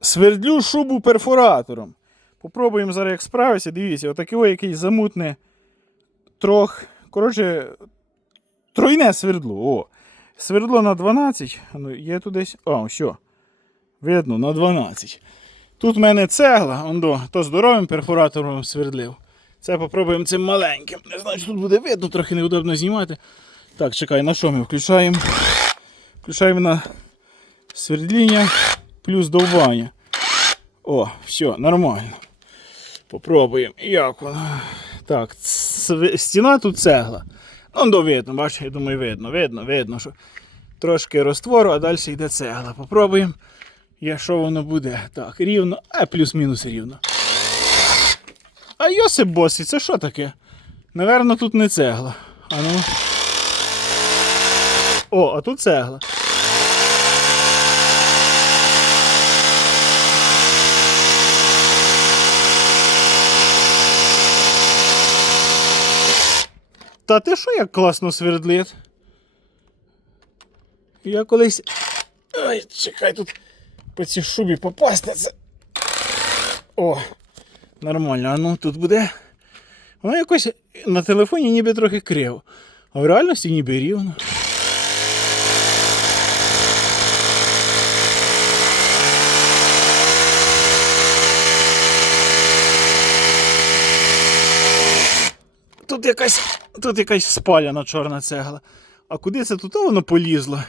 Свердлю шубу перфоратором. Попробуємо зараз, як справиться. Дивіться, отаке о якийсь замутне трох. Коротше, тройне свердло. О. Свердло на 12. Ну, є тут десь. О, що. Видно, на 12. Тут в мене цегла, ондо, то здоровим перфоратором свердлив. Це попробуємо цим маленьким. Не знаю, чи тут буде видно, трохи неудобно знімати. Так, чекай, на що ми включаємо? Включаємо на свердління плюс довбання. О, все, нормально. Попробуємо. Як воно. Так, стіна тут цегла. Ну, до видно, бачиш, я думаю, видно, видно, видно, що трошки розтвору, а далі йде цегла. Попробуємо. Я що воно буде? Так, рівно, а плюс-мінус рівно. А Йосип Босий, це що таке? Наверно, тут не цегла. А ну. О, а тут цегла. Та ти що як класно свердлит? Я колись. Ай, чекай тут по цій шубі попасти. Це... О, нормально, а ну тут буде. Воно якось на телефоні ніби трохи криво, а в реальності ніби рівно. Тут якась, тут якась спаляна чорна цегла. А куди це тут воно полізло?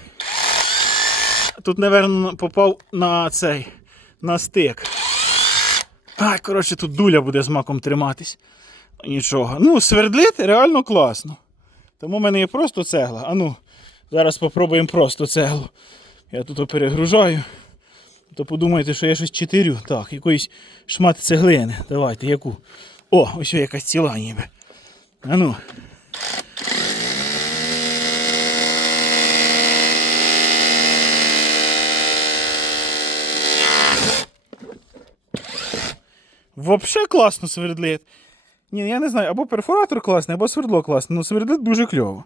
Тут, напевно, попав на цей, на стик. Ай, коротше, тут дуля буде з маком триматись. Нічого. Ну, свердлит реально класно. Тому в мене є просто цегла. А ну, зараз спробуємо просто цеглу. Я тут перегружаю. То подумайте, що я щось чотирю. Так, якоїсь шмат цеглини. Давайте, яку? О, ось якась ціла ніби. А ну. Вообще класно свердлить. Ні, я не знаю, або перфоратор класний, або свердло класне. Ну свердлит дуже кльово.